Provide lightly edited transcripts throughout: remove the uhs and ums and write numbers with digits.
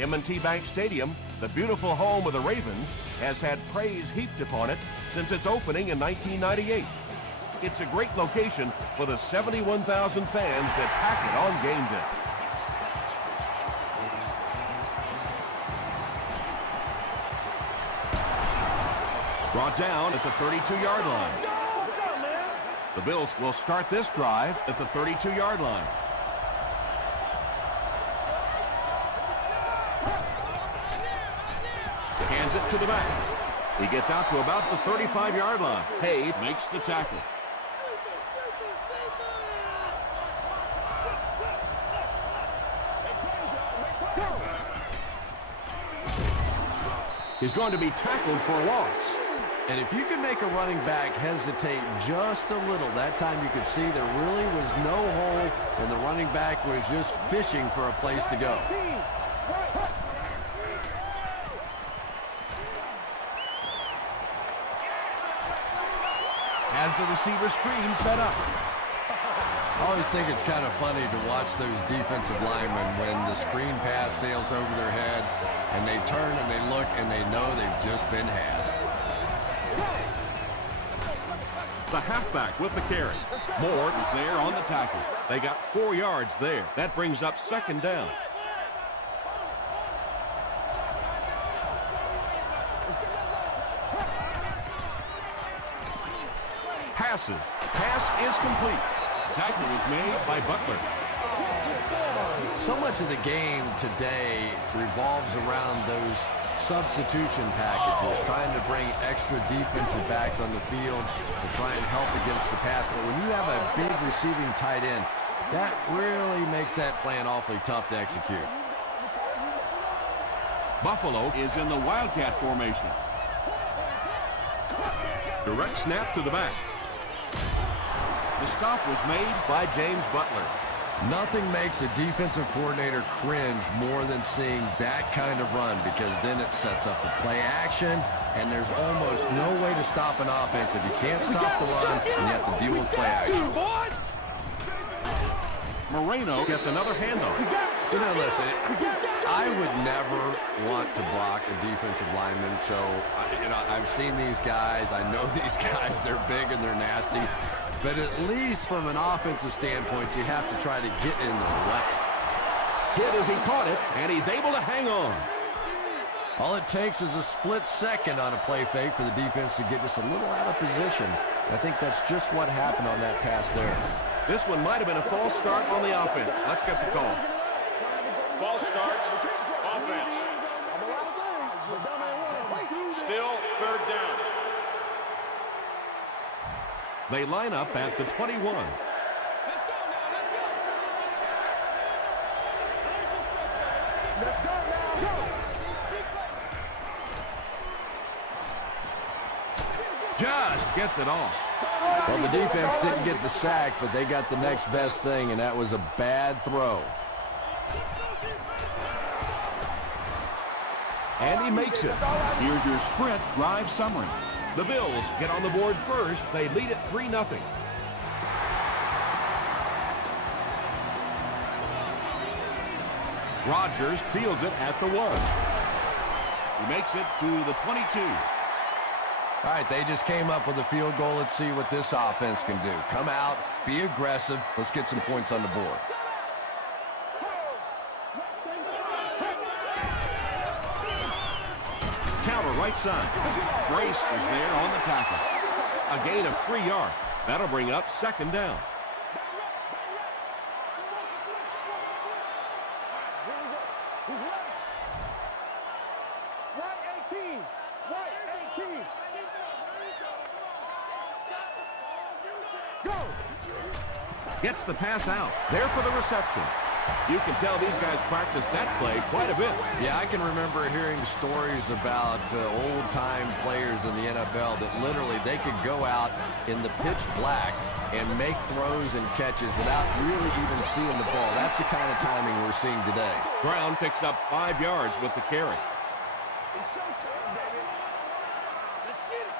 M&T Bank Stadium, the beautiful home of the Ravens, has had praise heaped upon it since its opening in 1998. It's a great location for the 71,000 fans that pack it on game day. Brought down at the 32-yard line. The Bills will start this drive at the 32-yard line. Hands it to the back. He gets out to about the 35-yard line. Hay makes the tackle. He's going to be tackled for a loss. And if you can make a running back hesitate just a little, that time you could see there really was no hole, and the running back was just fishing for a place to go. As the receiver screen set up. I always think it's kind of funny to watch those defensive linemen when the screen pass sails over their head and they turn and they look and they know they've just been had. The halfback with the carry. Moore is there on the tackle. They got 4 yards there. That brings up second down. Passes. Pass is complete. Tackle was made by Butler. So much of the game today revolves around those substitution packages, trying to bring extra defensive backs on the field to try and help against the pass. But when you have a big receiving tight end, that really makes that plan awfully tough to execute. Buffalo is in the Wildcat formation. Direct snap to the back. The stop was made by James Butler. Nothing makes a defensive coordinator cringe more than seeing that kind of run, because then it sets up the play action, and there's almost no way to stop an offense if you can't stop the run and you have to deal with play action. Moreno gets another handoff. You know, listen, I would never want to block a defensive lineman, so, I've seen these guys. I know these guys. They're big and they're nasty. But at least from an offensive standpoint, you have to try to get in the way. Hit as he caught it, and he's able to hang on. All it takes is a split second on a play fake for the defense to get just a little out of position. I think that's just what happened on that pass there. This one might have been a false start on the offense. Let's get the call. False start, offense. Still third down. They line up at the 21. Just gets it off. Well, the defense didn't get the sack, but they got the next best thing, and that was a bad throw. And he makes it. Here's your sprint drive summary. The Bills get on the board first. They lead it 3-0. Rodgers fields it at the 1. He makes it to the 22. All right, they just came up with a field goal. Let's see what this offense can do. Come out, be aggressive. Let's get some points on the board. Counter right side. Brace is there on the tackle. A gain of 3 yards. That'll bring up second down. Gets the pass out. There for the reception. You can tell these guys practice that play quite a bit. Yeah, I can remember hearing stories about old-time players in the NFL that literally they could go out in the pitch black and make throws and catches without really even seeing the ball. That's the kind of timing we're seeing today. Brown picks up 5 yards with the carry. It's showtime, baby. Let's get it.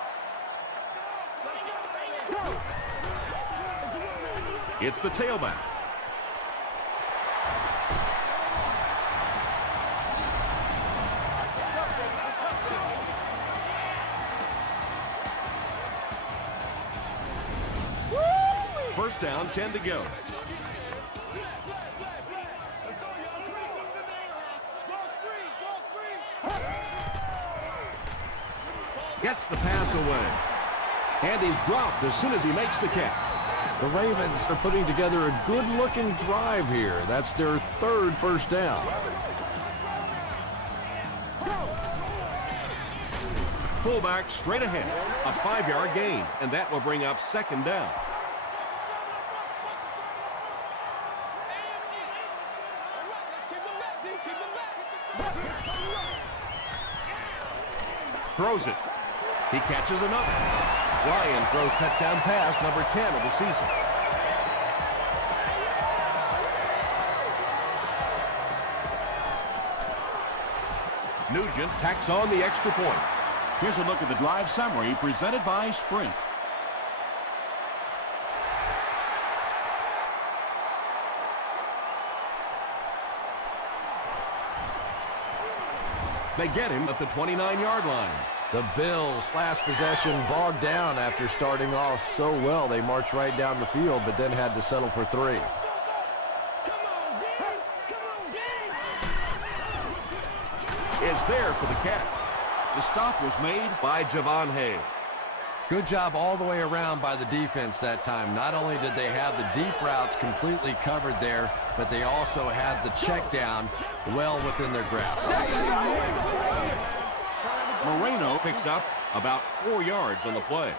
Go. It's the tailback. First down, 10 to go. Let's go, y'all. Draw screen. Draw screen. Gets the pass away. And he's dropped as soon as he makes the catch. The Ravens are putting together a good-looking drive here. That's their third first down. Fullback straight ahead. A 5-yard gain, and that will bring up second down. Throws it. He catches another. Ryan throws touchdown pass number 10 of the season. Nugent tacks on the extra point. Here's a look at the drive summary presented by Sprint. They get him at the 29-yard line. The Bills' last possession bogged down after starting off so well. They marched right down the field, but then had to settle for 3. Is there for the catch. The stop was made by Javon Hay. Good job all the way around by the defense that time. Not only did they have the deep routes completely covered there, but they also had the check down well within their grasp. Moreno picks up about 4 yards on the play.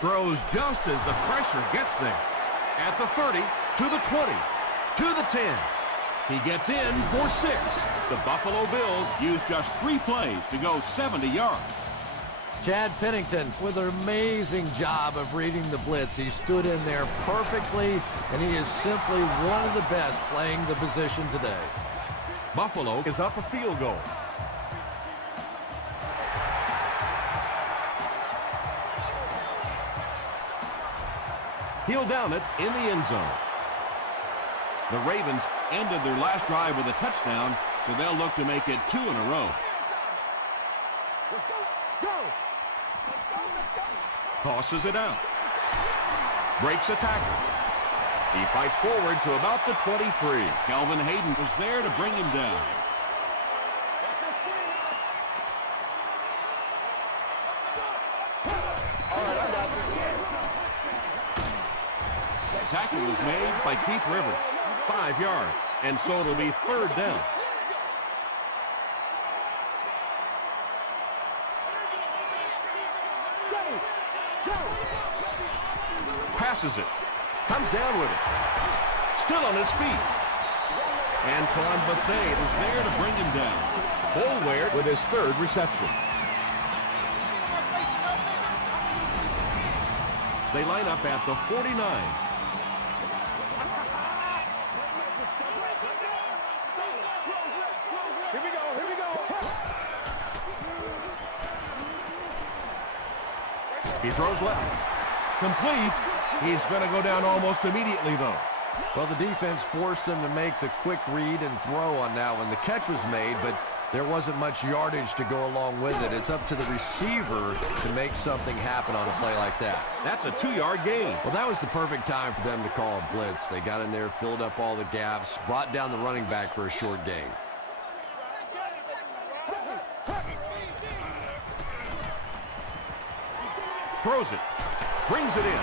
Throws just as the pressure gets there. At the 30, to the 20, to the 10. He gets in for 6. The Buffalo Bills used just 3 plays to go 70 yards. Chad Pennington with an amazing job of reading the blitz. He stood in there perfectly, and he is simply one of the best playing the position today. Buffalo is up a field goal. He'll down it in the end zone. The Ravens ended their last drive with a touchdown, so they'll look to make it 2 in a row. Let's go. Go. Let's go. Tosses it out. Breaks a tackle. He fights forward to about the 23. Calvin Hayden was there to bring him down. Tackle was made by Keith Rivers. 5 yards. And so it'll be third down. Passes it. Comes down with it. Still on his feet. Antoine Bethea was there to bring him down. Boulware with his third reception. They line up at the 49. Here we go. Here we go. He throws left. Complete. He's going to go down almost immediately, though. Well, the defense forced them to make the quick read and throw on that one. The catch was made, but there wasn't much yardage to go along with it. It's up to the receiver to make something happen on a play like that. That's a 2-yard gain. Well, that was the perfect time for them to call a blitz. They got in there, filled up all the gaps, brought down the running back for a short gain. Throws it. Brings it in.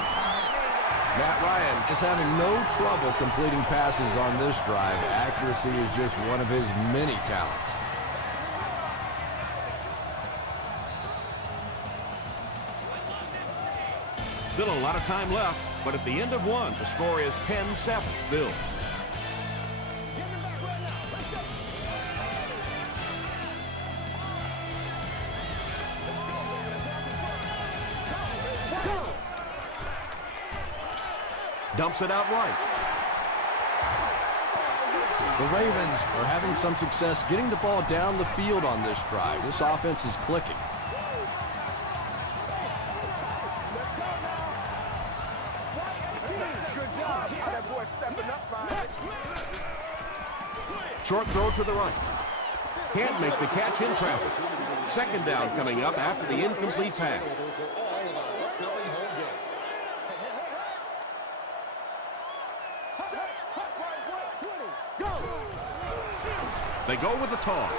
Matt Ryan is having no trouble completing passes on this drive. Accuracy is just one of his many talents. Still a lot of time left, but at the end of one, the score is 10-7 Bills. Dumps it out right. The Ravens are having some success getting the ball down the field on this drive. This offense is clicking. Good job. That boy stepping up, Ryan. Short throw to the right. Can't make the catch in traffic. Second down coming up after the incomplete pass. They go with the toss.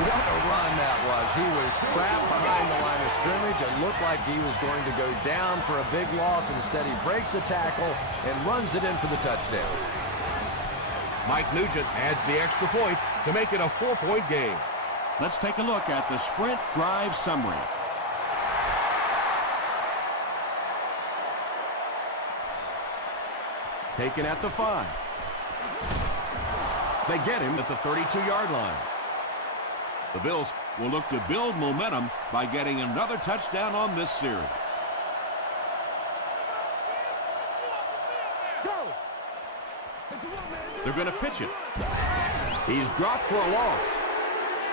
What a run that was. He was trapped behind the line of scrimmage. It looked like he was going to go down for a big loss. Instead, he breaks the tackle and runs it in for the touchdown. Mike Nugent adds the extra point to make it a 4-point game. Let's take a look at the sprint drive summary. Taken at the 5. They get him at the 32-yard line. The Bills Will look to build momentum by getting another touchdown on this series. They're going to pitch it. He's dropped for a loss.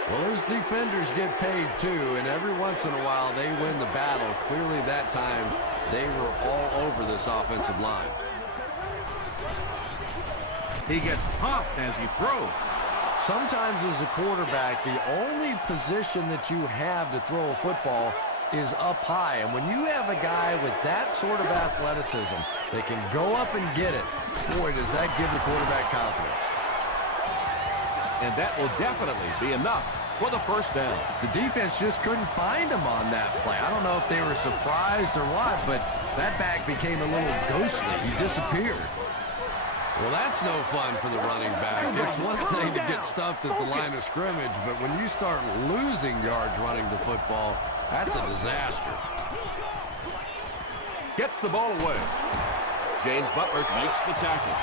Well, those defenders get paid too, and every once in a while they win the battle. Clearly that time they were all over this offensive line. He gets popped as he throws. Sometimes as a quarterback, the only position that you have to throw a football is up high. And when you have a guy with that sort of athleticism that can go up and get it, boy, does that give the quarterback confidence. And that will definitely be enough for the first down. The defense just couldn't find him on that play. I don't know if they were surprised or what, but that back became a little ghostly. He disappeared. Well, that's no fun for the running back. It's one thing to get stuffed at the line of scrimmage, but when you start losing yards running the football, that's a disaster. Gets the ball away. James Butler makes the tackle.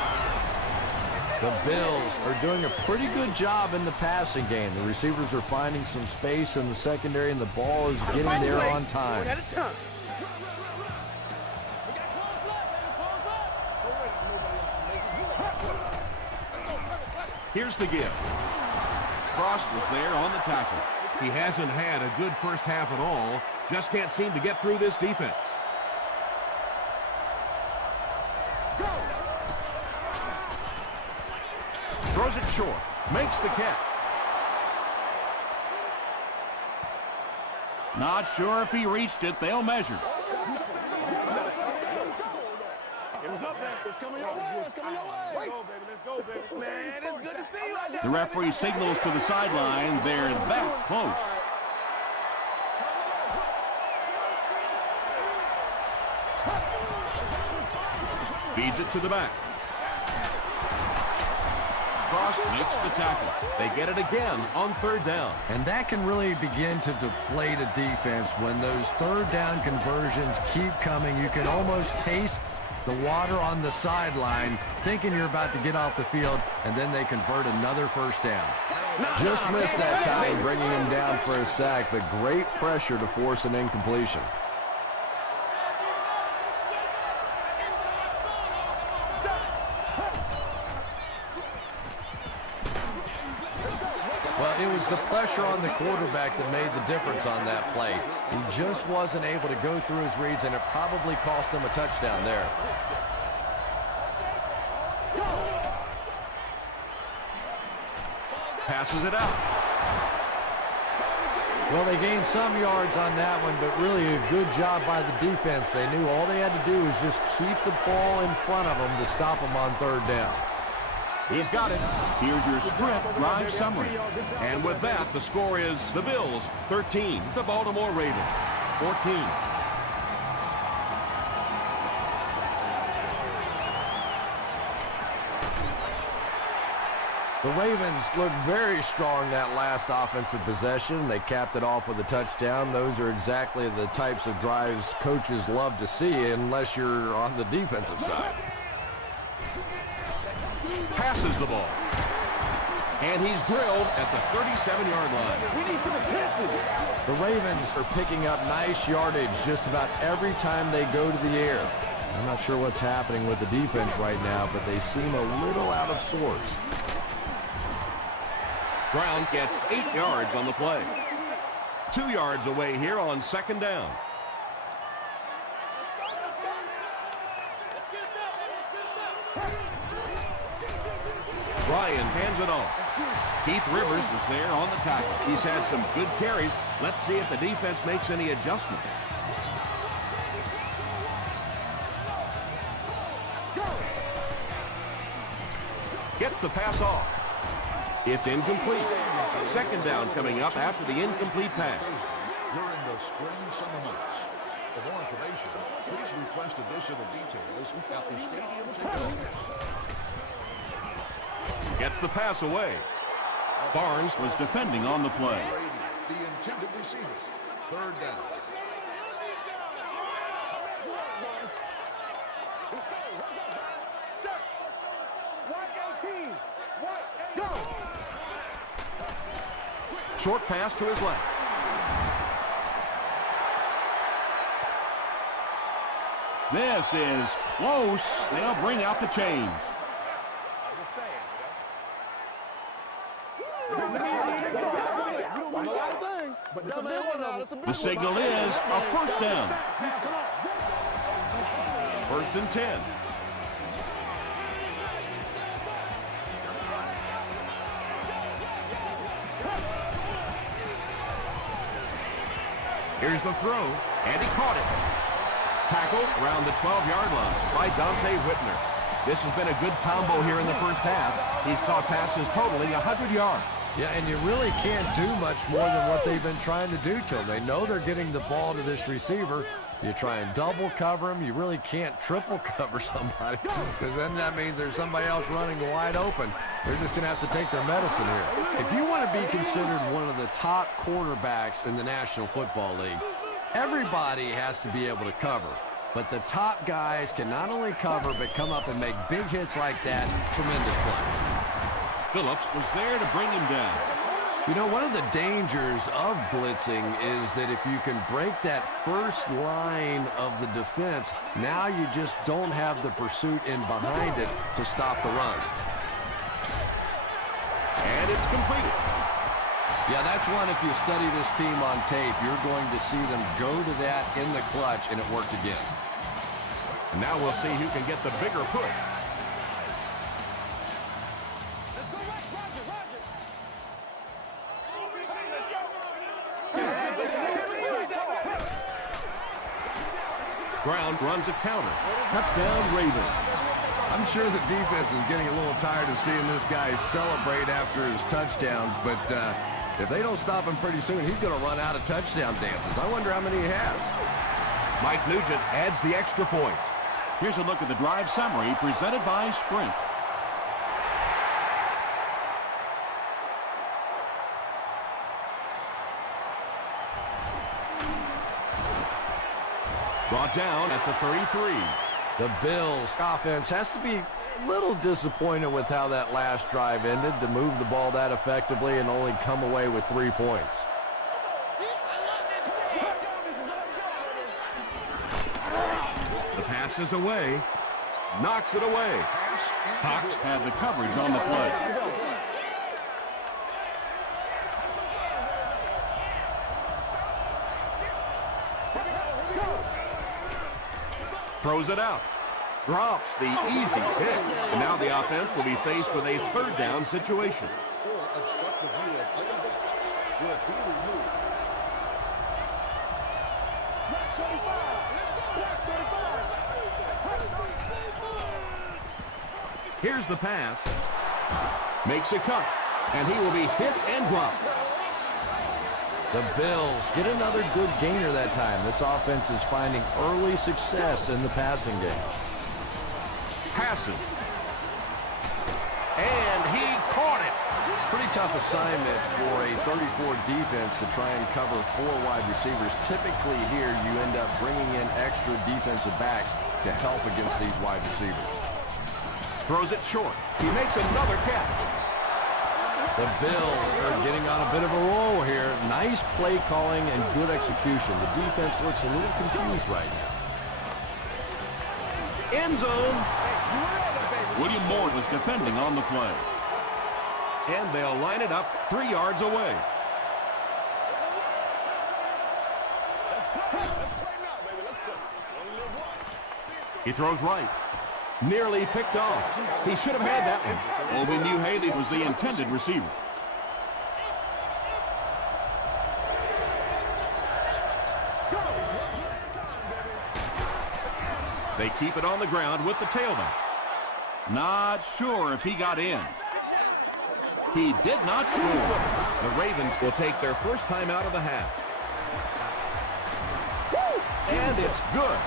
The Bills are doing a pretty good job in the passing game. The receivers are finding some space in the secondary, and the ball is getting there on time. Here's the give. Frost was there on the tackle. He hasn't had a good first half at all. Just can't seem to get through this defense. Throws it short. Makes the catch. Not sure if he reached it. They'll measure. It's coming your way. It's coming your way. Let's go, baby. Man, it's good to see you right there. The referee signals to the sideline. They're that close. Feeds it to the back. Frost makes the tackle. They get it again on third down. And that can really begin to deflate a defense when those third down conversions keep coming. You can almost taste the water on the sideline, thinking you're about to get off the field, and then they convert another first down. Just missed that time, bringing him down for a sack, but great pressure to force an incompletion. Well, it was the pressure on the quarterback that made the difference on that play. He just wasn't able to go through his reads, and it probably cost him a touchdown there. Passes it out. Well, they gained some yards on that one, but really a good job by the defense. They knew all they had to do was just keep the ball in front of them to stop them on third down. He's got it. Here's your sprint drive summary. And with that, the score is the Bills 13, the Baltimore Ravens 14. The Ravens looked very strong that last offensive possession. They capped it off with a touchdown. Those are exactly the types of drives coaches love to see unless you're on the defensive side. Passes the ball. And he's drilled at the 37-yard line. We need some intensity. The Ravens are picking up nice yardage just about every time they go to the air. I'm not sure what's happening with the defense right now, but they seem a little out of sorts. Brown gets 8 yards on the play. 2 yards away here on second down. Ryan hands it off. Keith Rivers was there on the tackle. He's had some good carries. Let's see if the defense makes any adjustments. Gets the pass off. It's incomplete. Second down coming up after the incomplete pass. During the spring summer months. For more information, please request additional details at the stadium ticket. Gets the pass away. Barnes was defending on the play. The intended receiver. Third down. Let's go. Set. White 18. White 18. Go. Short pass to his left. This is close. They'll bring out the chains. The signal is a first down. First and 10. Here's the throw, and he caught it. Tackled around the 12-yard line by Dante Whitner. This has been a good combo here in the first half. He's caught passes totaling 100 yards. Yeah, and you really can't do much more than what they've been trying to do to him. They know they're getting the ball to this receiver. You try and double cover him. You really can't triple cover somebody because then that means there's somebody else running wide open. They're just going to have to take their medicine here. If you want to be considered one of the top quarterbacks in the National Football League, everybody has to be able to cover. But the top guys can not only cover but come up and make big hits like that. Tremendous play. Phillips was there to bring him down. You know, one of the dangers of blitzing is that if you can break that first line of the defense, now you just don't have the pursuit in behind it to stop the run. And it's completed. Yeah, that's one, if you study this team on tape, you're going to see them go to that in the clutch, and it worked again. And now we'll see who can get the bigger push. Brown runs a counter. Touchdown, Ravens. I'm sure the defense is getting a little tired of seeing this guy celebrate after his touchdowns, but if they don't stop him pretty soon, he's going to run out of touchdown dances. I wonder how many he has. Mike Nugent adds the extra point. Here's a look at the drive summary presented by Sprint. Brought down at the 33. The Bills offense has to be a little disappointed with how that last drive ended, to move the ball that effectively and only come away with 3 points. The pass is away. Knocks it away. Cox had the coverage on the play. Throws it out. Drops the easy pick. And now the offense will be faced with a third down situation. Here's the pass. Makes a cut. And he will be hit and dropped. The Bills get another good gainer that time. This offense is finding early success in the passing game. Passing. And he caught it. Pretty tough assignment for a 34 defense to try and cover 4 wide receivers. Typically here you end up bringing in extra defensive backs to help against these wide receivers. Throws it short. He makes another catch. The Bills are getting on a bit of a roll here. Nice play calling and good execution. The defense looks a little confused right now. End zone. William Moore was defending on the play. And they'll line it up 3 yards away. He throws right. Nearly picked off. He should have had that one. Obi knew Haley was the intended receiver. They keep it on the ground with the tailback. Not sure if he got in. He did not score. The Ravens will take their first time out of the half. And it's good.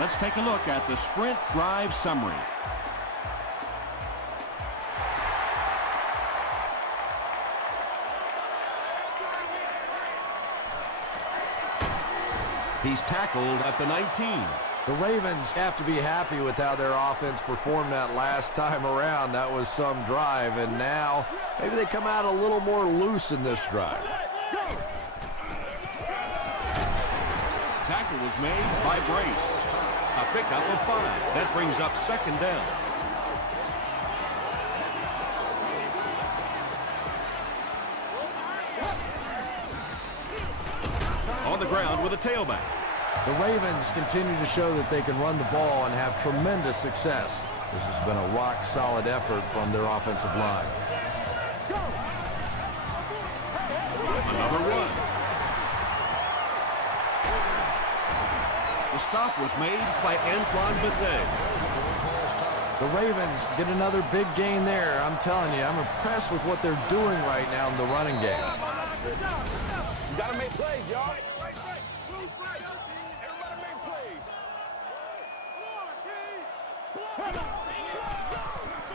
Let's take a look at the sprint drive summary. He's tackled at the 19. The Ravens have to be happy with how their offense performed that last time around. That was some drive, and now maybe they come out a little more loose in this drive. Tackle was made by Brace. A pickup of 5. That brings up second down. On the ground with a tailback. The Ravens continue to show that they can run the ball and have tremendous success. This has been a rock-solid effort from their offensive line. Another run. The stop was made by Antoine Bethea. The Ravens get another big gain there. I'm telling you, I'm impressed with what they're doing right now in the running game. You got to make plays, y'all.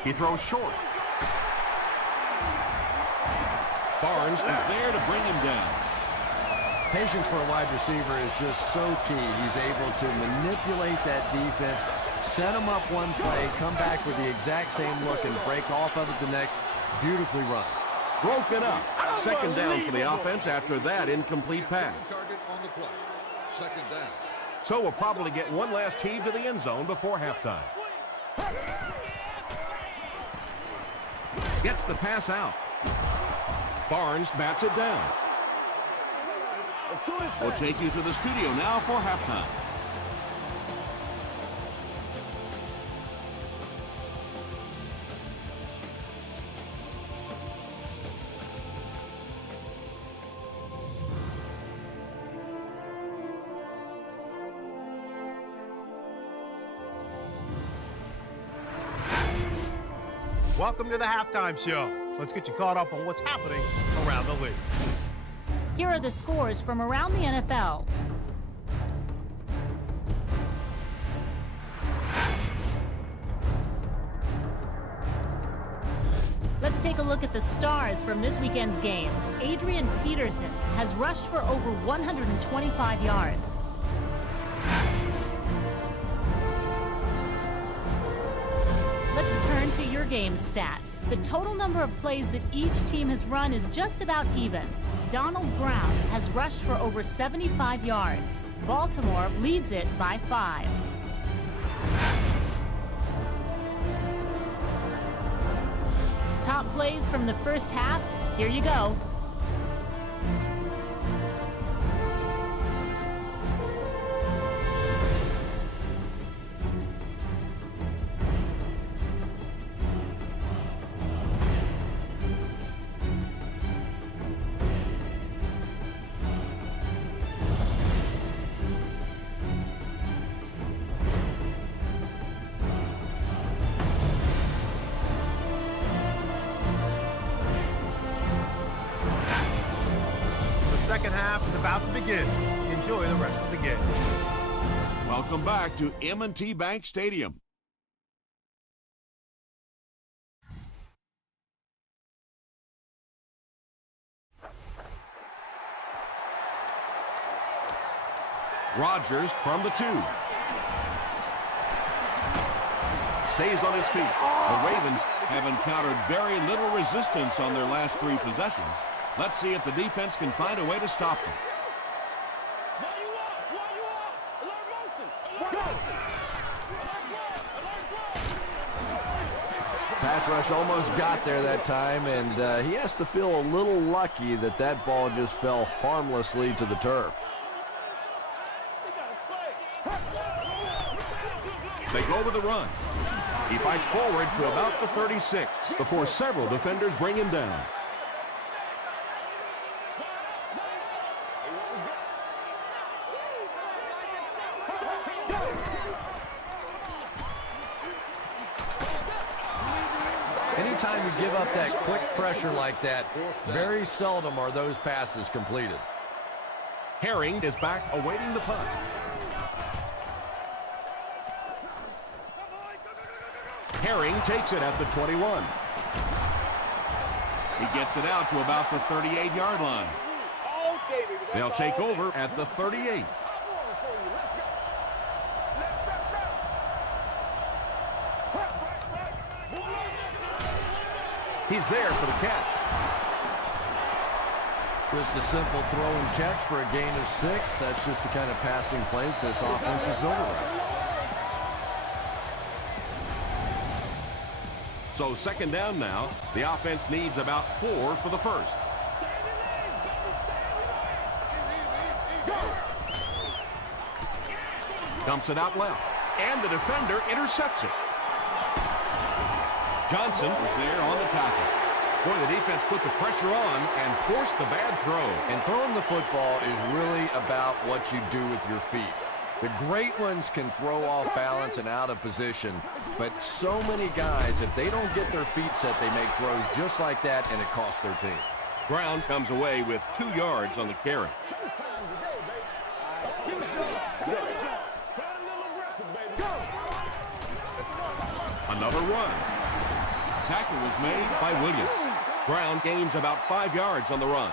He throws short. Barnes is there to bring him down. Patience for a wide receiver is just so key. He's able to manipulate that defense, set them up one play, come back with the exact same look, and break off of it the next. Beautifully run. Broken up. Second down for the offense after that incomplete pass. Target on the play. Second down. So we'll probably get one last heave to the end zone before halftime. Gets the pass out. Barnes bats it down. We'll take you to the studio now for halftime. Welcome to the halftime show. Let's get you caught up on what's happening around the league. Here are the scores from around the NFL. Let's take a look at the stars from this weekend's games. Adrian Peterson has rushed for over 125 yards. Let's turn to your game stats. The total number of plays that each team has run is just about even. Donald Brown has rushed for over 75 yards. Baltimore leads it by 5. Top plays from the first half, here you go. Second half is about to begin. Enjoy the rest of the game. Welcome back to M&T Bank Stadium. Rodgers from the 2. Stays on his feet. The Ravens Have encountered very little resistance on their last 3 possessions. Let's see if the defense can find a way to stop them. Pass rush almost got there that time, and he has to feel a little lucky that that ball just fell harmlessly to the turf. They go with the run. He fights forward to about the 36 before several defenders bring him down. Anytime you give up that quick pressure like that, very seldom are those passes completed. Herring is back awaiting the punt. Herring takes it at the 21. He gets it out to about the 38-yard line. They'll take over at the 38. He's there for the catch. Just a simple throw and catch for a gain of 6. That's just the kind of passing play this offense is built around. So second down now. The offense needs about 4 for the first. Dumps it out left. And the defender intercepts it. Johnson was there on the tackle. Boy, the defense put the pressure on and forced the bad throw. And throwing the football is really about what you do with your feet. The great ones can throw off balance and out of position, but so many guys, if they don't get their feet set, they make throws just like that, and it costs their team. Brown comes away with 2 yards on the carry. Another run. Tackle was made by Williams. Brown gains about 5 yards on the run.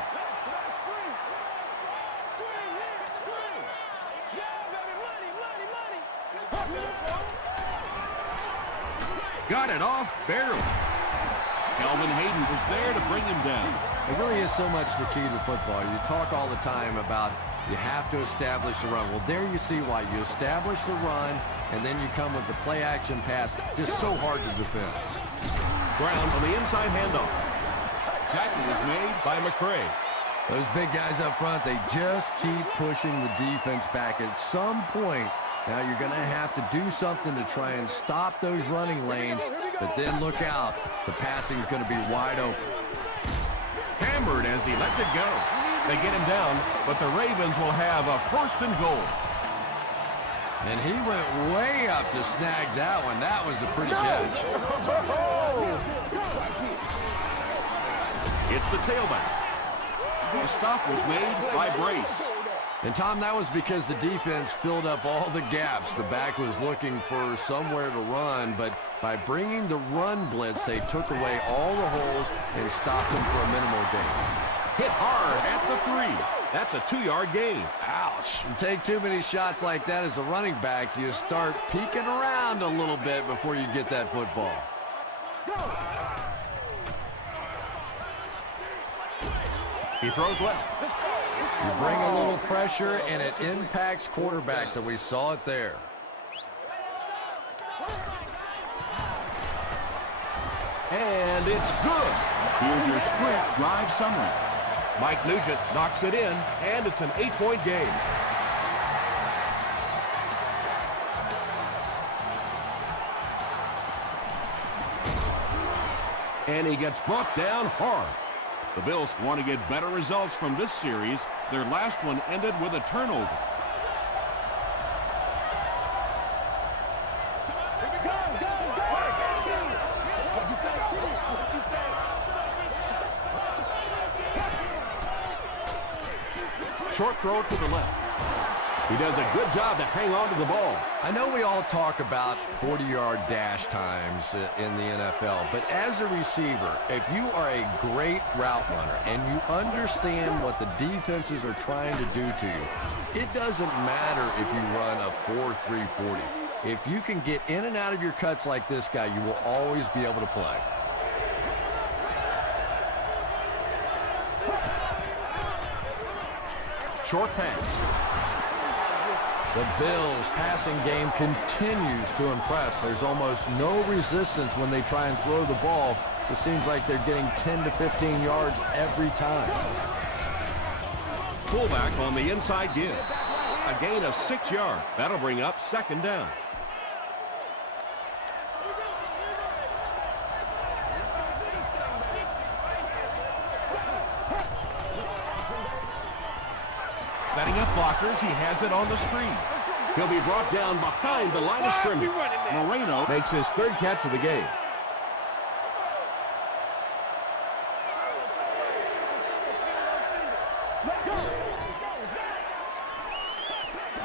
Got it off barely. Kelvin Hayden was there to bring him down. It really is so much the key to football. You talk all the time about you have to establish the run. Well, there you see why. You establish the run, and then you come with the play-action pass. Just so hard to defend. Brown on the inside handoff. Tackle was made By McCray. Those big guys up front, they just keep pushing the defense back. At some point, now you're going to have to do something to try and stop those running lanes, but then look out. The passing is going to be wide open. Hammered as he lets it go. They get him down, but the Ravens will have a 1st and goal. And he went way up to snag that one. That was a pretty catch. It's the tailback. The stop was made by Brace. And, Tom, that was because the defense filled up all the gaps. The back was looking for somewhere to run, but by bringing the run blitz, they took away all the holes and stopped them for a minimal gain. Hit hard at the 3. That's a 2-yard gain. Ouch. You take too many shots like that as a running back, you start peeking around a little bit before you get that football. He throws left. You bring a little pressure, and it impacts quarterbacks, and we saw it there. And it's good. Here's your sprint drive summary. Mike Nugent knocks it in, and it's an 8-point game. And he gets brought down hard. The Bills want to get better results from this series. Their last one ended with a turnover. Short throw to the left. He does a good job to hang on to the ball. I know we all talk about 40-yard dash times in the NFL, but as a receiver, if you are a great route runner and you understand what the defenses are trying to do to you, it doesn't matter if you run a 4.3 40. If you can get in and out of your cuts like this guy, you will always be able to play. Short pass. The Bills' passing game continues to impress. There's almost no resistance when they try and throw the ball. It seems like they're getting 10 to 15 yards every time. Fullback on the inside give. A gain of 6 yards. That'll bring up 2nd down. Setting up blockers, he has it on the screen. He'll be brought down behind the line of scrimmage. Moreno Makes his third catch of the game.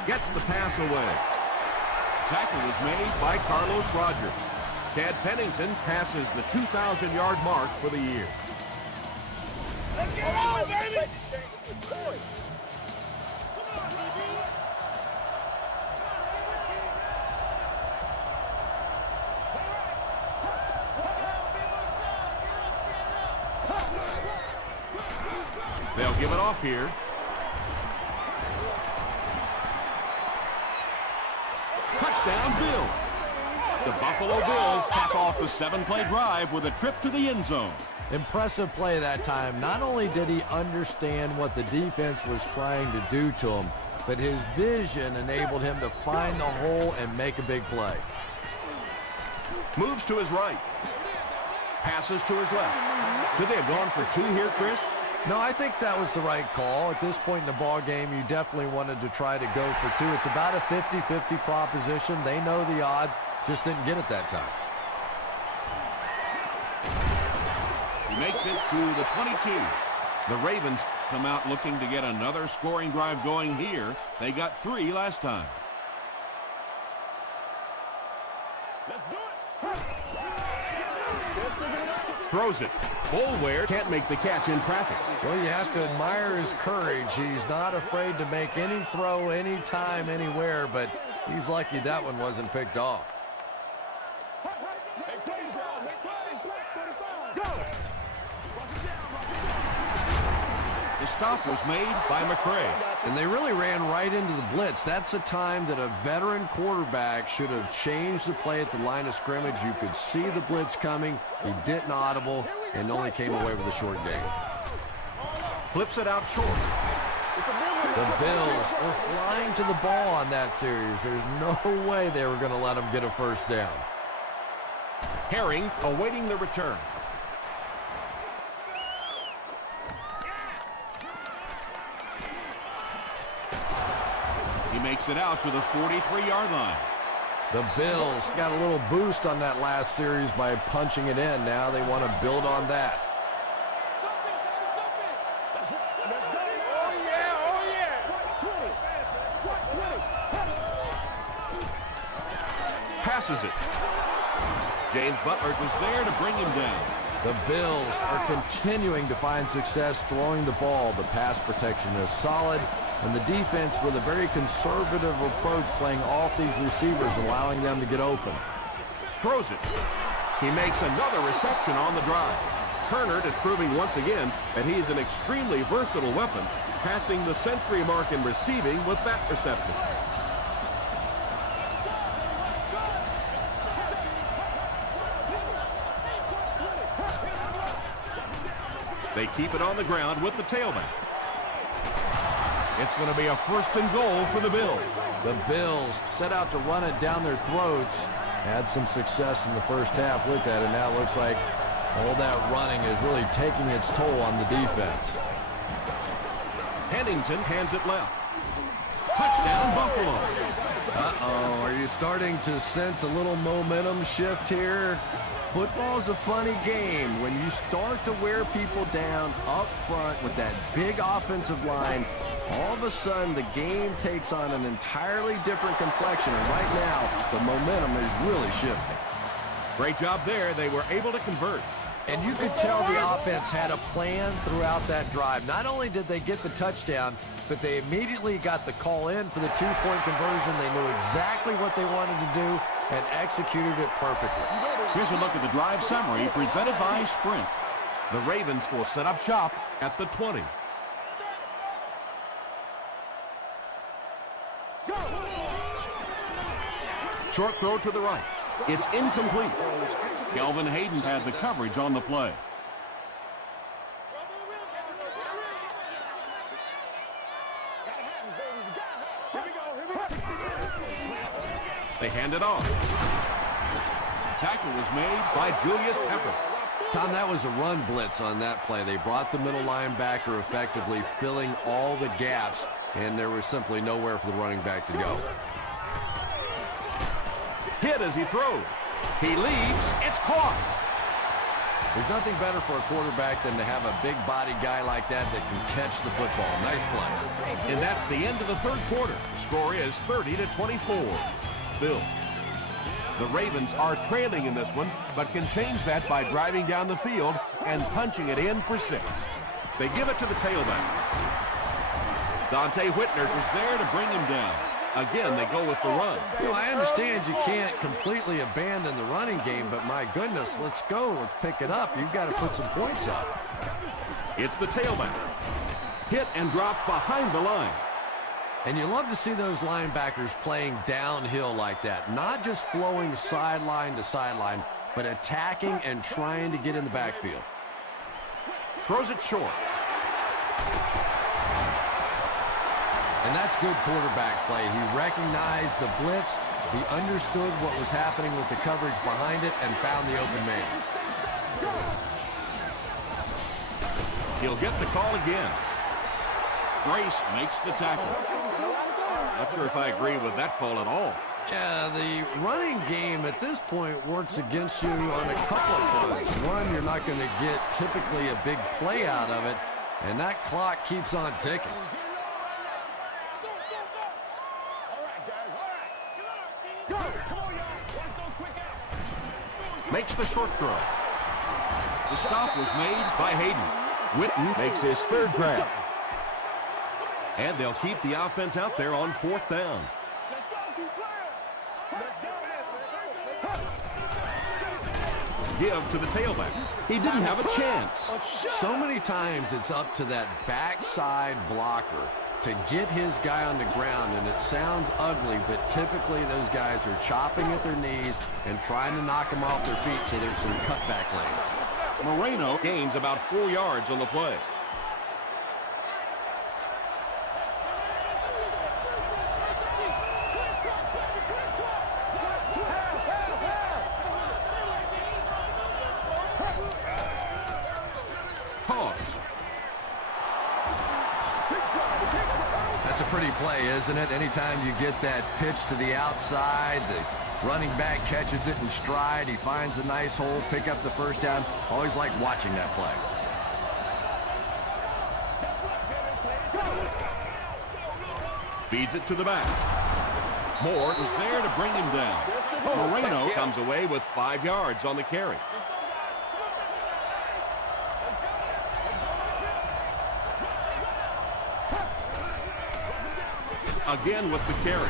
Gets the pass away. Tackle was made by Carlos Rogers. Chad Pennington passes the 2,000-yard mark for the year. Let's get on, baby! They'll give it off here. Touchdown, Bill. The Buffalo Bills cap off the 7-play drive with a trip to the end zone. Impressive play that time. Not only did he understand what the defense was trying to do to him, but his vision enabled him to find the hole and make a big play. Moves to his right. Passes to his left. Should they have gone for 2 here, Chris? No, I think that was the right call. At this point in the ball game, you definitely wanted to try to go for 2. It's about a 50-50 proposition. They know the odds, just didn't get it that time. He makes it to the 22. The Ravens Come out looking to get another scoring drive going here. They got 3 last time. Let's do it. throws it. Boulware can't make the catch in traffic. Well, you have to admire his courage. He's not afraid to make any throw, anytime, anywhere, but he's lucky that one wasn't picked off. The stop was made by McCray. And they really ran right into the blitz. That's a time that a veteran quarterback should have changed the play at the line of scrimmage. You could see the blitz coming. He didn't audible and only came away with a short gain. Flips it out short. The Bills were flying to the ball on that series. There's no way they were going to let them get a first down. Herring awaiting the return. He makes it out to the 43-yard line. The Bills got a little boost on that last series by punching it in. Now they want to build on that. Passes it. James Butler was there to bring him down. The Bills are continuing to find success throwing the ball. The pass protection is solid, and the defense with a very conservative approach playing off these receivers, allowing them to get open. Throws it. He makes another reception on the drive. Turner is proving once again that he is an extremely versatile weapon, passing the century mark in receiving with that reception. They keep it on the ground with the tailback. It's going to be a 1st and goal for the Bills. The Bills set out to run it down their throats. Had some success in the first half with that, and now it looks like all that running is really taking its toll on the defense. Pennington hands it left. Touchdown, Buffalo. Uh-oh, are you starting to sense a little momentum shift here? Football's a funny game. When you start to wear people down up front with that big offensive line, all of a sudden the game takes on an entirely different complexion. And right now, the momentum is really shifting. Great job there. They were able to convert. And you could tell the offense had a plan throughout that drive. Not only did they get the touchdown, but they immediately got the call in for the 2-point conversion. They knew exactly what they wanted to do and executed it perfectly. Here's a look at the drive summary presented by Sprint. The Ravens will set up shop at the 20. Short throw to the right. It's incomplete. Kelvin Hayden had the coverage on the play. They hand it off. Tackle was made By Julius Pepper. Tom, that was a run blitz on that play. They brought the middle linebacker effectively, filling all the gaps. and there was simply nowhere for the running back to go. Hit as he throws. He leaps. It's caught. There's nothing better for a quarterback than to have a big body guy like that can catch the football. Nice play. And that's the end of the third quarter. The score is 30-24. Bills. The Ravens are trailing in this one, but can change that by driving down the field and punching it in for 6. They give it to the tailback. Dante Whitner was there to bring him down. Again, they go with the run. You know, I understand you can't completely abandon the running game, but my goodness, let's go. Let's pick it up. You've got to put some points up. It's the tailback. Hit and drop behind the line. And you love to see those linebackers playing downhill like that, not just flowing sideline to sideline, but attacking and trying to get in the backfield. Throws it short. And that's good quarterback play. He recognized the blitz, he understood what was happening with the coverage behind it, and found the open man. He'll get the call again. Grace makes the tackle. Not sure if I agree with that call at all. Yeah, the running game at this point works against you on a couple of fronts. One, you're not going to get typically a big play out of it, and that clock keeps on ticking. Makes the short throw. The stop was made by Hayden. Witten makes his third grab. And they'll keep the offense out there on 4th down. Give to the tailback. He didn't have a chance. So many times it's up to that backside blocker to get his guy on the ground, and it sounds ugly, but typically those guys are chopping at their knees and trying to knock them off their feet, so there's some cutback lanes. Moreno gains about 4 yards on the play. That's a pretty play, isn't it? Anytime you get that pitch to the outside, the running back catches it in stride, he finds a nice hole, pick up the first down. Always like watching that play. Feeds it to the back. Moore was there to bring him down. Moreno comes away with 5 yards on the carry. Again with the carry.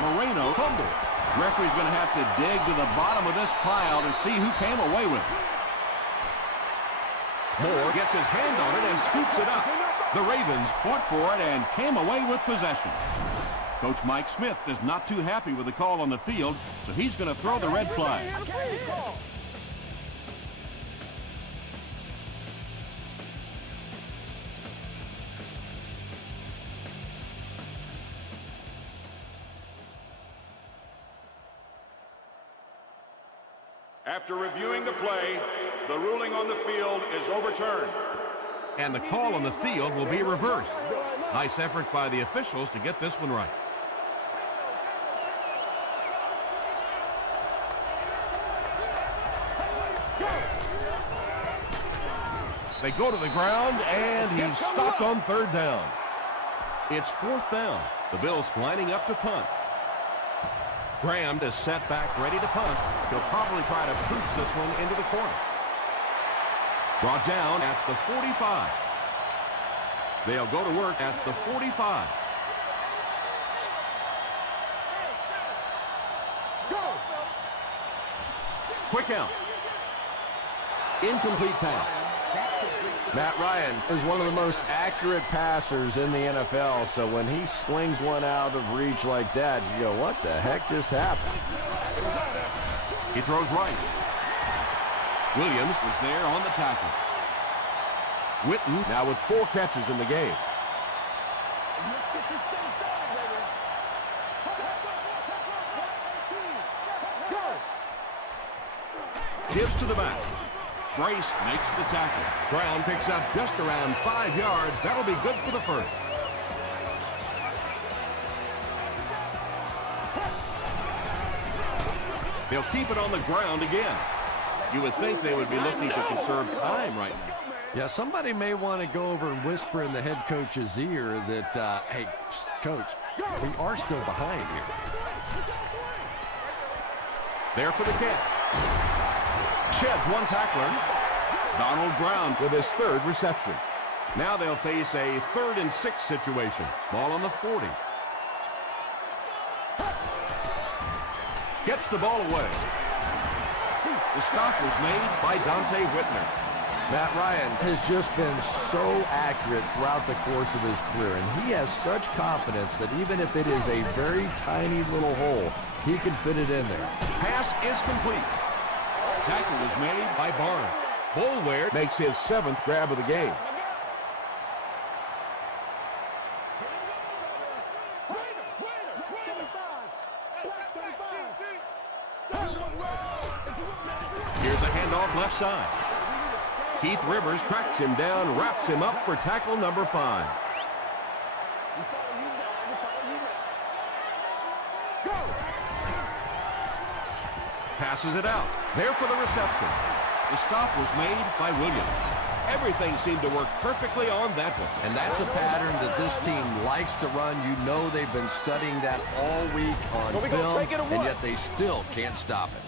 Moreno fumbled. Referee's going to have to dig to the bottom of this pile to see who came away with it. Moore gets his hand on it and scoops it up. The Ravens fought for it and came away with possession. Coach Mike Smith is not too happy with the call on the field, so he's going to throw the red flag. After reviewing the play, the ruling on the field is overturned. And the call on the field will be reversed. Nice effort by the officials to get this one right. They go to the ground, and he's stopped on 3rd down. It's 4th down. The Bills lining up to punt. Graham is set back, ready to punt. He'll probably try to pooch this one into the corner. Brought down at the 45. They'll go to work at the 45. Quick out. Incomplete pass. Matt Ryan is one of the most accurate passers in the NFL, so when he slings one out of reach like that, you go, what the heck just happened? He throws right. Williams was there on the tackle. Witten now with 4 catches in the game. Gives to the back. Brace makes the tackle. Brown picks up just around 5 yards. That'll be good for the first. They'll keep it on the ground again. You would think they would be looking to conserve time right now. Yeah, somebody may want to go over and whisper in the head coach's ear that, hey, coach, we are still behind here. There for the catch. Sheds one tackler. Donald Brown with his third reception. Now they'll face a 3rd and 6 situation. Ball on the 40. Gets the ball away. The stop was made by Dante Whitner. Matt Ryan has just been so accurate throughout the course of his career, and he has such confidence that even if it is a very tiny little hole, he can fit it in there. Pass is complete. Tackle was made by Barnes. Boulware makes his 7th grab of the game. Here's a handoff left side. Keith Rivers cracks him down, wraps him up for tackle number 5. Passes it out. There for the reception. The stop was made by Williams. Everything seemed to work perfectly on that one. And that's a pattern that this team likes to run. You know they've been studying that all week on film, and yet they still can't stop it.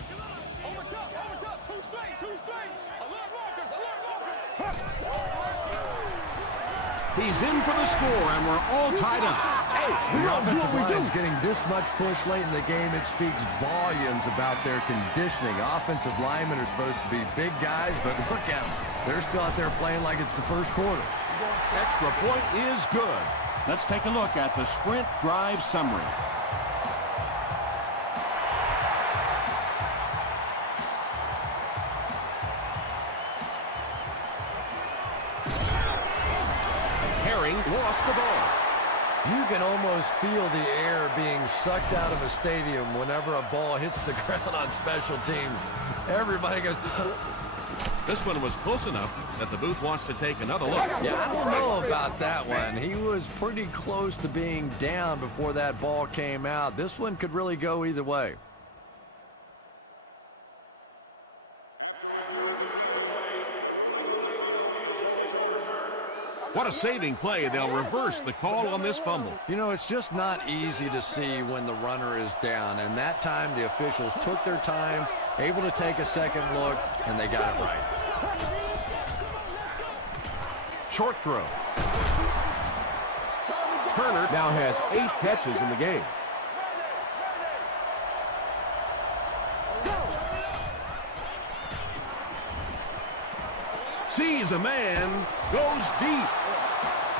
He's in for the score, and we're all tied up. The offensive line is getting this much push late in the game. It speaks volumes about their conditioning. Offensive linemen are supposed to be big guys, but look at them. They're still out there playing like it's the first quarter. Extra point is good. Let's take a look at the sprint drive summary. Herring lost the ball. You can almost feel the air being sucked out of a stadium whenever a ball hits the ground on special teams. Everybody goes... This one was close enough that the booth wants to take another look. Yeah, I don't know about that one. He was pretty close to being down before that ball came out. This one could really go either way. What a saving play. They'll reverse the call on this fumble. You know, it's just not easy to see when the runner is down, and that time the officials took their time, able to take a second look, and they got it right. Short throw. Turner now has 8 catches in the game. Sees a man, goes deep.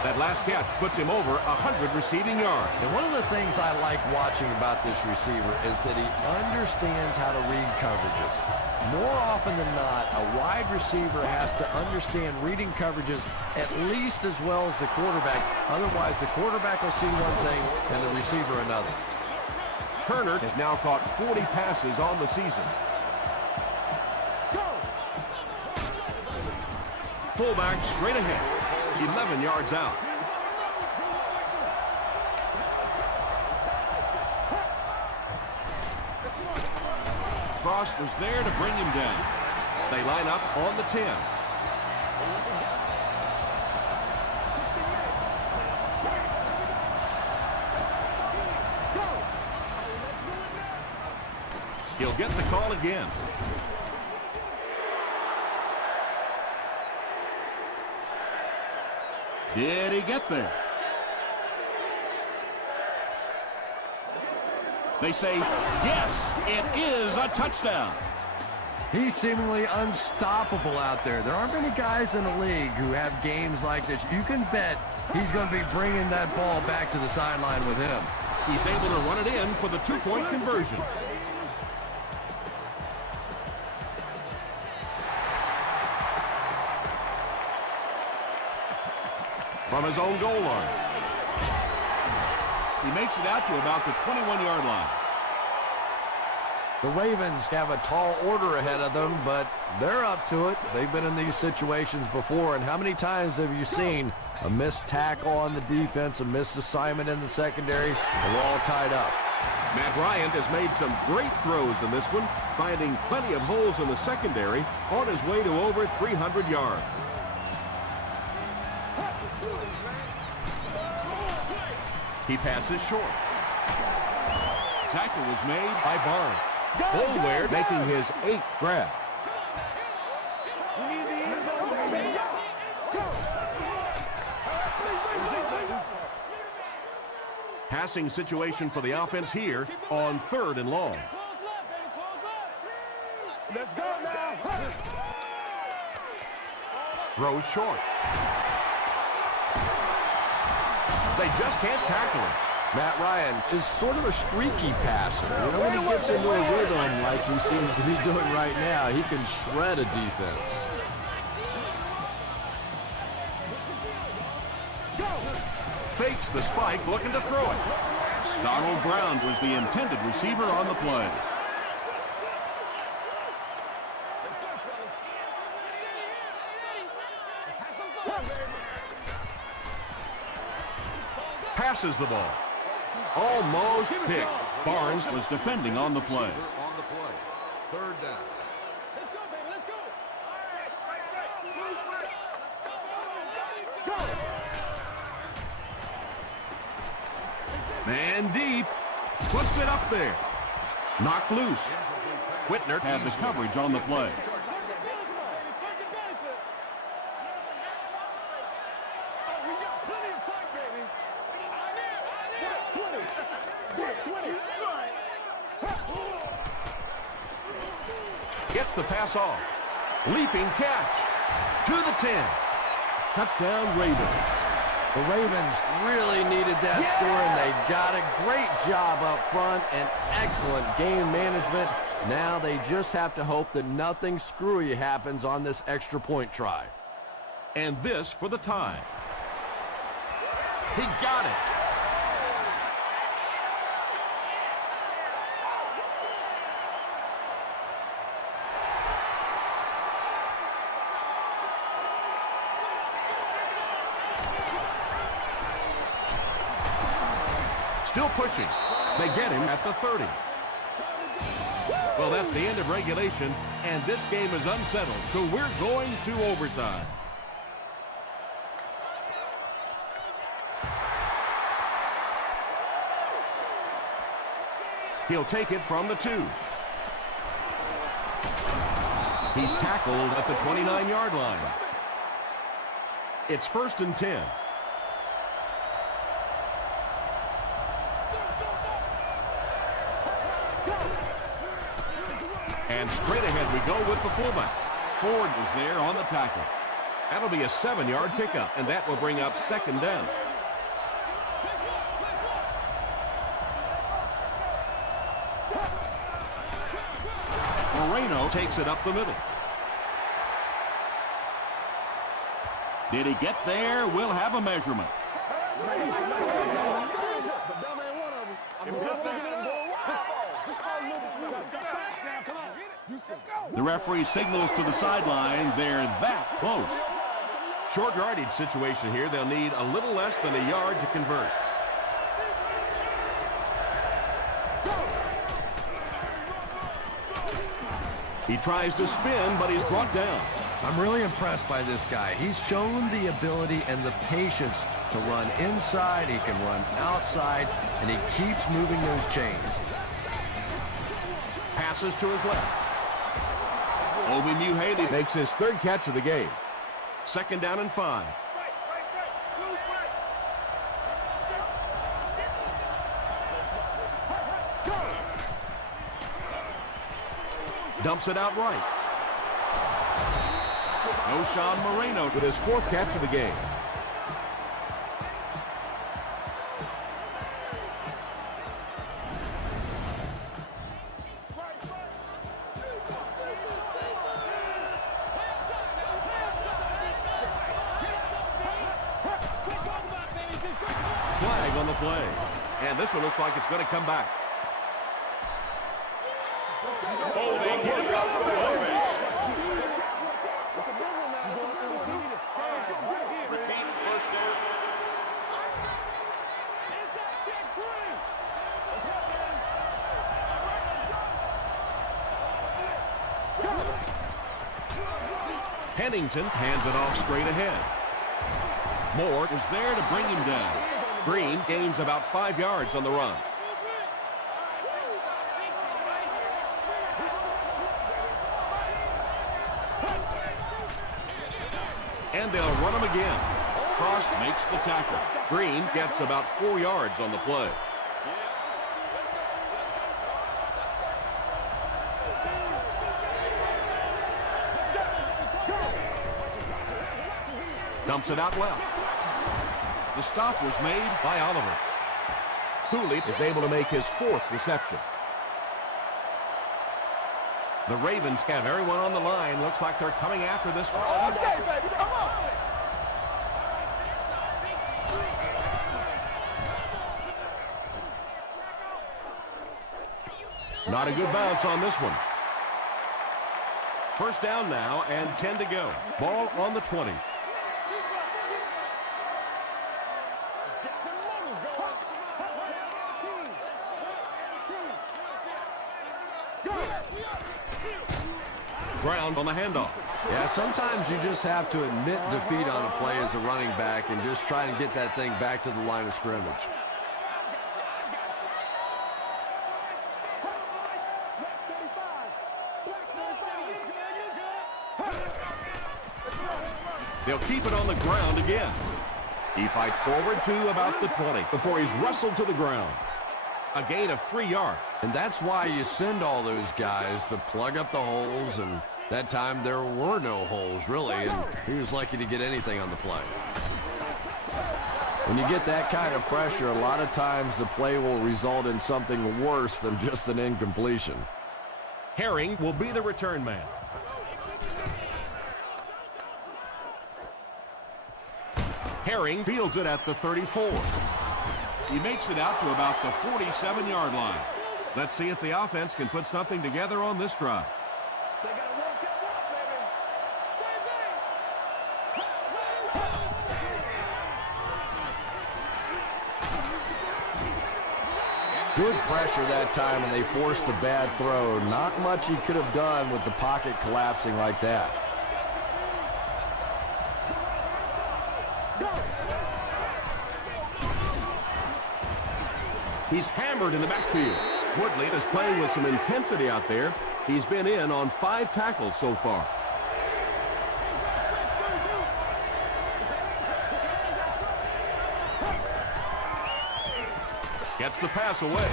That last catch puts him over 100 receiving yards. And one of the things I like watching about this receiver is that he understands how to read coverages. More often than not, a wide receiver has to understand reading coverages at least as well as the quarterback. Otherwise, the quarterback will see one thing and the receiver another. Turner has now caught 40 passes on the season. Fullback straight ahead. 11 yards out. Frost was there to bring him down. They line up on the 10. He'll get the call again. Did he get there? They say, yes, it is a touchdown. He's seemingly unstoppable out there. There aren't many guys in the league who have games like this. You can bet he's going to be bringing that ball back to the sideline with him. He's able to run it in for the 2-point conversion. From his own goal line. He makes it out to about the 21-yard line. The Ravens have a tall order ahead of them, but they're up to it. They've been in these situations before, and how many times have you seen a missed tackle on the defense, a missed assignment in the secondary, and we're all tied up? Matt Bryant has made some great throws in this one, finding plenty of holes in the secondary on his way to over 300 yards. He passes short. Tackle was made by Barnes. Boulware making his 8th grab. Passing situation for the offense here on 3rd and long. Let's go now. Throws short. They just can't tackle him. Matt Ryan is sort of a streaky passer. You know, when he gets into a rhythm like he seems to be doing right now, he can shred a defense. Fakes the spike, looking to throw it. Donald Brown was the intended receiver on the play. Passes the ball. Almost picked. Barnes was defending on the play. On the play. 3rd down. Let's go, baby. Let's go. Man deep. Puts it up there. Knocked loose. Whitner had the coverage on the play. Gets the pass off. Leaping catch. To the 10. Touchdown Ravens. The Ravens really needed that score, and they got a great job up front and excellent game management. Now they just have to hope that nothing screwy happens on this extra point try. And this for the tie. He got it. Still pushing. They get him at the 30. Well, that's the end of regulation, and this game is unsettled, so we're going to overtime. He'll take it from the 2. He's tackled at the 29-yard line. It's 1st and 10. And straight ahead we go with the fullback. Ford was there on the tackle. That'll be a 7-yard pickup, and that will bring up 2nd down. Moreno takes it up the middle. Did he get there? We'll have a measurement. The referee signals to the sideline. They're that close. Short yardage situation here. They'll need a little less than a yard to convert. He tries to spin, but he's brought down. I'm really impressed by this guy. He's shown the ability and the patience to run inside. He can run outside, and he keeps moving those chains. Passes to his left. Ovi Muhaley makes his 3rd catch of the game. 2nd down and 5. Dumps it out right. Oshan Moreno with his 4th catch of the game. Flag on the play. And this one looks like it's going to come back. Holding for the offense. Repeat, 1st down. Pennington hands it off straight ahead. Moore is there to bring him down. Green gains about 5 yards on the run. And they'll run him again. Cross makes the tackle. Green gets about 4 yards on the play. Dumps it out well. The stop was made by Oliver. Cooley is able to make his 4th reception. The Ravens have everyone on the line. Looks like they're coming after this one. Okay, baby, come on. Not a good bounce on this one. First down now and 10 to go. Ball on the 20. Ground on the handoff. Yeah, sometimes you just have to admit defeat on a play as a running back and just try and get that thing back to the line of scrimmage. They'll keep it on the ground again. He fights forward to about the 20 before he's wrestled to the ground. A gain of 3 yards. And that's why you send all those guys to plug up the holes, and that time there were no holes, really, and he was lucky to get anything on the play. When you get that kind of pressure, a lot of times the play will result in something worse than just an incompletion. Herring will be the return man. Herring fields it at the 34. He makes it out to about the 47-yard line. Let's see if the offense can put something together on this drive. They got to work that walk, baby. Same thing. Good pressure that time, and they forced a bad throw. Not much he could have done with the pocket collapsing like that. He's hammered in the backfield. Woodley is playing with some intensity out there. He's been in on 5 tackles so far. Gets the pass away.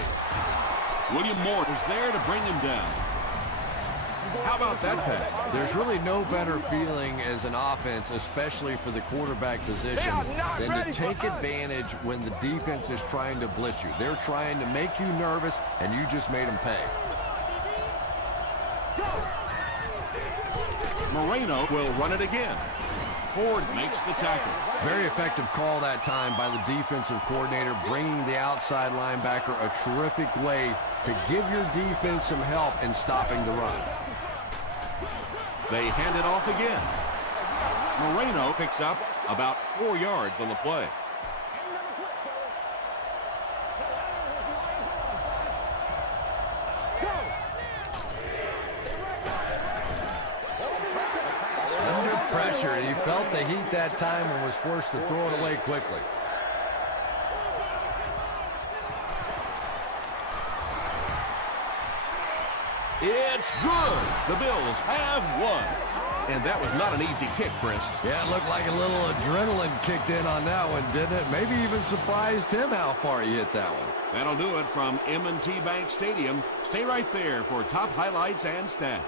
William Moore is there to bring him down. How about that pass? There's really no better feeling as an offense, especially for the quarterback position, than to take advantage when the defense is trying to blitz you. They're trying to make you nervous, and you just made them pay. Moreno will run it again. Ford makes the tackle. Very effective call that time by the defensive coordinator, bringing the outside linebacker a terrific way to give your defense some help in stopping the run. They hand it off again. Moreno picks up about 4 yards on the play. Under pressure, he felt the heat that time and was forced to throw it away quickly. It's good. The Bills have won. And that was not an easy kick, Chris. Yeah, it looked like a little adrenaline kicked in on that one, didn't it? Maybe even surprised him how far he hit that one. That'll do it from M&T Bank Stadium. Stay right there for top highlights and stats.